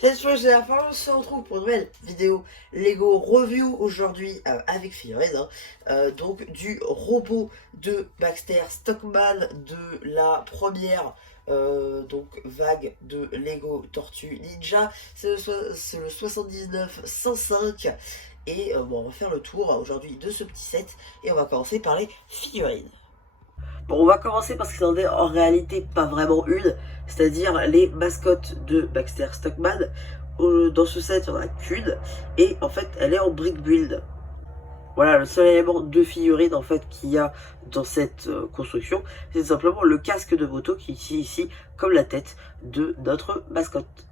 Cette fois, c'est la fin, on se retrouve pour une nouvelle vidéo Lego Review aujourd'hui avec Fiored, donc du robot de Baxter Stockman de la première donc vague de Lego Tortue Ninja. C'est le 79-105 et bon, on va faire le tour aujourd'hui de ce petit set et on va commencer par les figurines. Bon, on va commencer parce que c'en est en réalité pas vraiment une, c'est-à-dire les mascottes de Baxter Stockman. Dans ce set, il n'y en a qu'une, et en fait, elle est en brick build. Voilà, le seul élément de figurine en fait qu'il y a dans cette construction, c'est simplement le casque de moto qui est ici comme la tête de notre mascotte.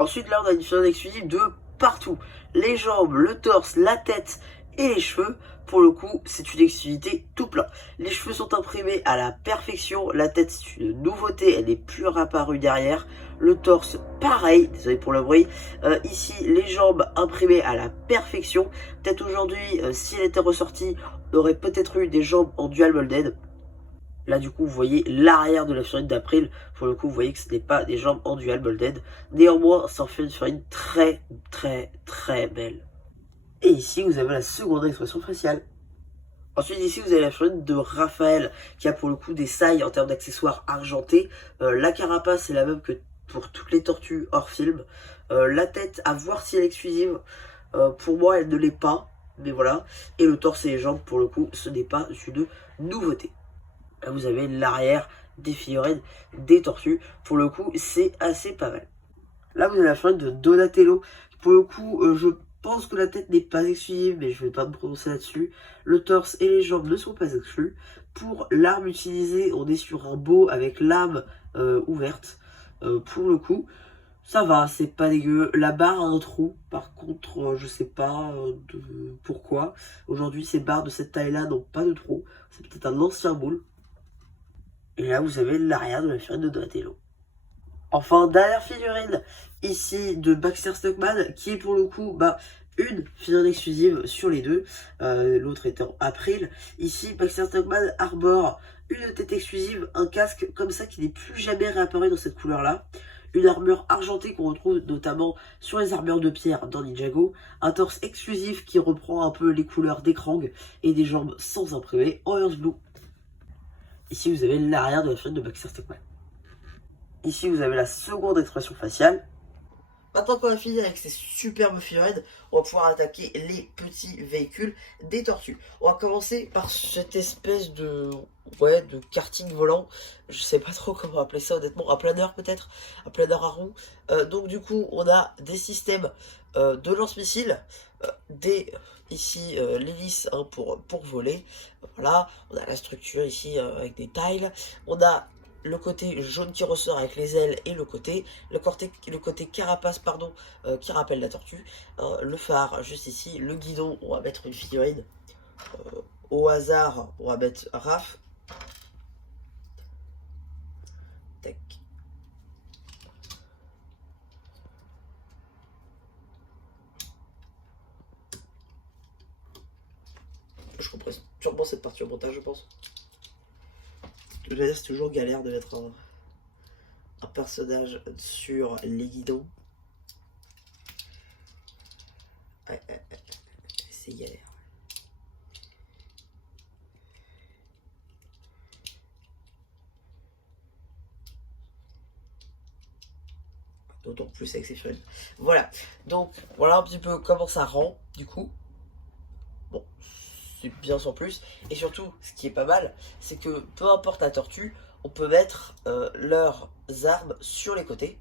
Ensuite, là, on a une figurine exclusive de partout. Les jambes, le torse, la tête et les cheveux. Pour le coup, c'est une exclusivité tout plein. Les cheveux sont imprimés à la perfection. La tête, c'est une nouveauté. Elle n'est plus réapparue derrière. Le torse, pareil. Désolé pour le bruit. Ici, les jambes imprimées à la perfection. Peut-être aujourd'hui, si elle était ressortie, on aurait peut-être eu des jambes en dual molded. Là, du coup, vous voyez l'arrière de la figurine d'April. Pour le coup, vous voyez que ce n'est pas des jambes en dual molded. Néanmoins, ça en fait une figurine très, très, très belle. Et ici, vous avez la seconde expression faciale. Ensuite, ici, vous avez la figurine de Raphaël, qui a pour le coup des sailles en termes d'accessoires argentés. La carapace est la même que pour toutes les tortues hors film. La tête, à voir si elle est exclusive. Pour moi, elle ne l'est pas. Mais voilà. Et le torse et les jambes, pour le coup, ce n'est pas une nouveauté. Là, vous avez l'arrière des figurines des tortues. Pour le coup, c'est assez pas mal. Là, vous avez la figurine de Donatello. Pour le coup, je pense que la tête n'est pas exclusive, mais je ne vais pas me prononcer là-dessus. Le torse et les jambes ne sont pas exclus. Pour l'arme utilisée, on est sur un beau avec l'âme ouverte. Pour le coup, ça va, c'est pas dégueu. La barre a un trou, par contre, je sais pas pourquoi. Aujourd'hui, ces barres de cette taille-là n'ont pas de trou. C'est peut-être un ancien moule. Et là, vous avez l'arrière de la figurine de Donatello. Enfin, dernière figurine ici de Baxter Stockman, qui est pour le coup une figurine exclusive sur les deux, l'autre étant April. Ici, Baxter Stockman arbore une tête exclusive, un casque comme ça qui n'est plus jamais réapparu dans cette couleur-là. Une armure argentée qu'on retrouve notamment sur les armures de pierre dans Ninjago. Un torse exclusif qui reprend un peu les couleurs des Krang et des jambes sans imprimer en Earth Blue. Ici, vous avez l'arrière de la figurine de Baxter Stockman. Ici, vous avez la seconde expression faciale. Maintenant qu'on a fini avec ces superbes figurines, on va pouvoir attaquer les petits véhicules des tortues. On va commencer par cette espèce de karting volant. Je sais pas trop comment appeler ça honnêtement, un planeur peut-être, un planeur à roues. Donc du coup, on a des systèmes de lance-missiles, ici l'hélice pour voler. Voilà, on a la structure ici avec des tiles. On a le côté jaune qui ressort avec les ailes et le côté carapace pardon qui rappelle la tortue, le phare juste ici, le guidon, on va mettre une figurine au hasard, on va mettre Raph. Tac. Je compresse sûrement cette partie au montage, je pense. C'est toujours galère de mettre un personnage sur les guidons. C'est galère. D'autant plus avec ces figurines. Voilà. Donc, voilà un petit peu comment ça rend, du coup. Bon, c'est bien sans plus. Et surtout, ce qui est pas mal, c'est que peu importe la tortue, on peut mettre leurs armes sur les côtés.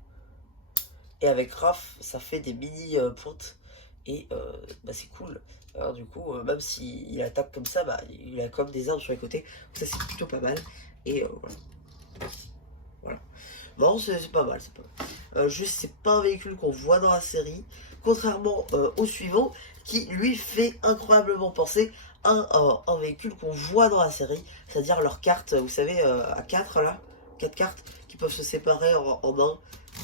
Et avec Raph, ça fait des mini pointes. Et c'est cool. Alors, du coup, même s'il attaque comme ça, il a comme des armes sur les côtés. Donc ça, c'est plutôt pas mal. Et voilà. Voilà. Non, c'est pas mal, c'est pas mal. Juste, c'est pas un véhicule qu'on voit dans la série. Contrairement au suivant, qui lui fait incroyablement penser à un véhicule qu'on voit dans la série. C'est-à-dire leurs cartes, vous savez, à 4 là. 4 cartes qui peuvent se séparer en un.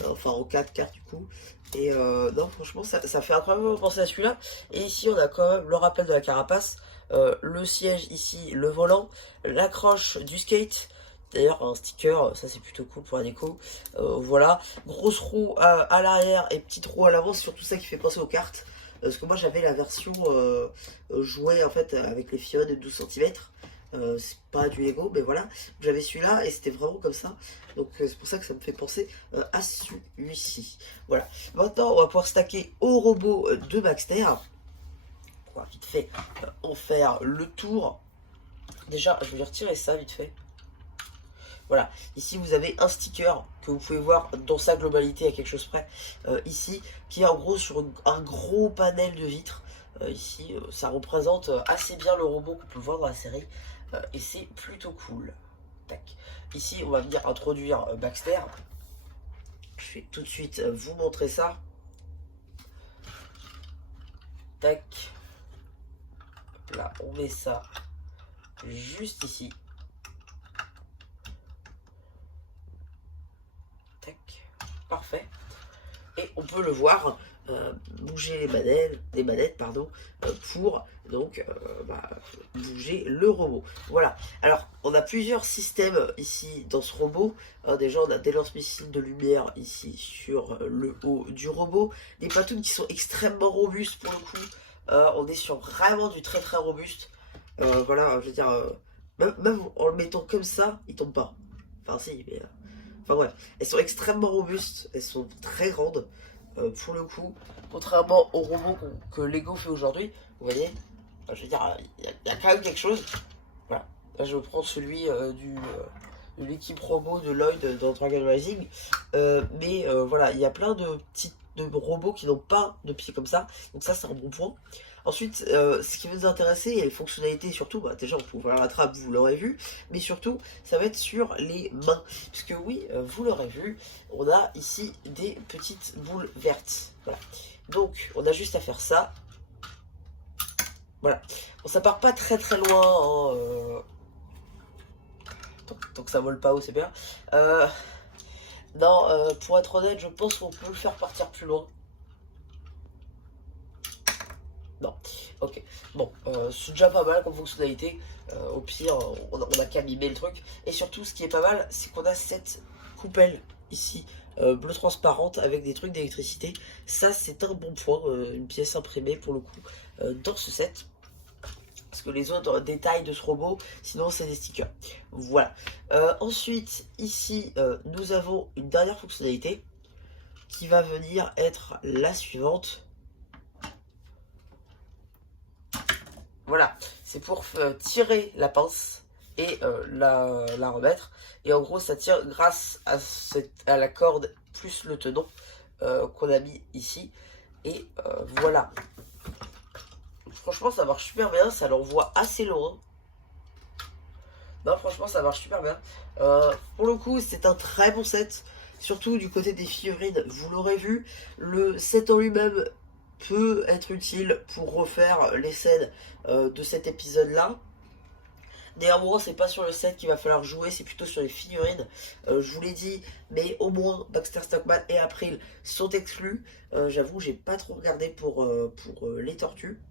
Enfin, en 4 cartes du coup. Et non, franchement, ça fait incroyablement penser à celui-là. Et ici, on a quand même le rappel de la carapace. Le siège ici, le volant, l'accroche du skate, D'ailleurs, un sticker, ça c'est plutôt cool pour la déco. Voilà, grosse roue à l'arrière et petite roue à l'avant, c'est surtout ça qui fait penser aux cartes. Parce que moi j'avais la version jouée en fait avec les fioles de 12 centimètres. C'est pas du Lego, mais voilà. J'avais celui-là et c'était vraiment comme ça. Donc c'est pour ça que ça me fait penser à celui-ci. Voilà. Maintenant, on va pouvoir stacker au robot de Baxter. On va vite fait en faire le tour. Déjà, je vais retirer ça vite fait. Voilà, ici vous avez un sticker que vous pouvez voir dans sa globalité à quelque chose près, ici, qui est en gros sur un gros panel de vitres. Ici, ça représente assez bien le robot qu'on peut voir dans la série, et c'est plutôt cool. Tac. Ici, on va venir introduire Baxter. Je vais tout de suite vous montrer ça. Tac. Là, on met ça juste ici. Parfait. Et on peut le voir bouger les manettes pardon, pour donc bouger le robot. Voilà. Alors, on a plusieurs systèmes ici dans ce robot. Déjà, on a des lance-missiles de lumière ici sur le haut du robot. Des patounes qui sont extrêmement robustes pour le coup. On est sur vraiment du très très robuste. Voilà, je veux dire, même en le mettant comme ça, il tombe pas. Enfin, si, mais. Enfin bref, elles sont extrêmement robustes, elles sont très grandes pour le coup, contrairement aux robots que Lego fait aujourd'hui. Vous voyez, je veux dire, il y a quand même quelque chose. Voilà, là je prends celui de l'équipe robot de Lloyd dans Dragon Rising, mais voilà, il y a plein de petits robots qui n'ont pas de pieds comme ça, donc ça c'est un bon point. Ensuite, ce qui va nous intéresser, et les fonctionnalités surtout, déjà on peut ouvrir la trappe, vous l'aurez vu, mais surtout, ça va être sur les mains. Puisque oui, vous l'aurez vu, on a ici des petites boules vertes. Voilà. Donc, on a juste à faire ça. Voilà. Bon, ça part pas très très loin, hein, tant que ça vole pas haut, c'est bien. Non, pour être honnête, je pense qu'on peut le faire partir plus loin. Non, ok. Bon, c'est déjà pas mal comme fonctionnalité. Au pire, on a qu'à mimer le truc. Et surtout, ce qui est pas mal, c'est qu'on a cette coupelle ici, bleu transparente avec des trucs d'électricité. Ça, c'est un bon point, une pièce imprimée pour le coup, dans ce set. Parce que les autres détails de ce robot, sinon c'est des stickers. Voilà. Ensuite, ici, nous avons une dernière fonctionnalité qui va venir être la suivante. Voilà, c'est pour tirer la pince et la remettre. Et en gros, ça tire grâce à la corde plus le tenon qu'on a mis ici. Et voilà. Franchement, ça marche super bien. Ça l'envoie assez loin. Non, franchement, ça marche super bien. Pour le coup, c'est un très bon set. Surtout du côté des figurines, vous l'aurez vu. Le set en lui-même peut être utile pour refaire les scènes de cet épisode-là. Néanmoins, c'est pas sur le set qu'il va falloir jouer, c'est plutôt sur les figurines. Je vous l'ai dit, mais au moins Baxter Stockman et April sont exclus. J'avoue, j'ai pas trop regardé pour les tortues.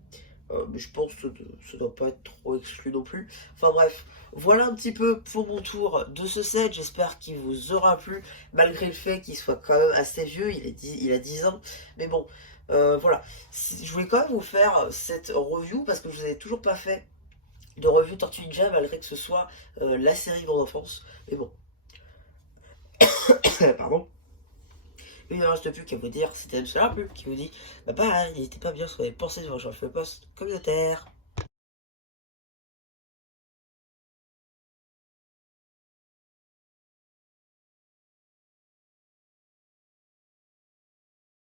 Mais je pense que ça doit pas être trop exclu non plus. Enfin bref, voilà un petit peu pour mon tour de ce set. J'espère qu'il vous aura plu, malgré le fait qu'il soit quand même assez vieux. Il a 10 ans. Mais bon, voilà. Je voulais quand même vous faire cette review parce que je vous avais toujours pas fait de review Tortue Ninja, malgré que ce soit la série Grande Enfance. Mais bon. Pardon. Il ne reste plus qu'à vous dire, c'était cela pub qui vous dit, bah il était pas bien ce qu'on avait pensé devant le post communautaire.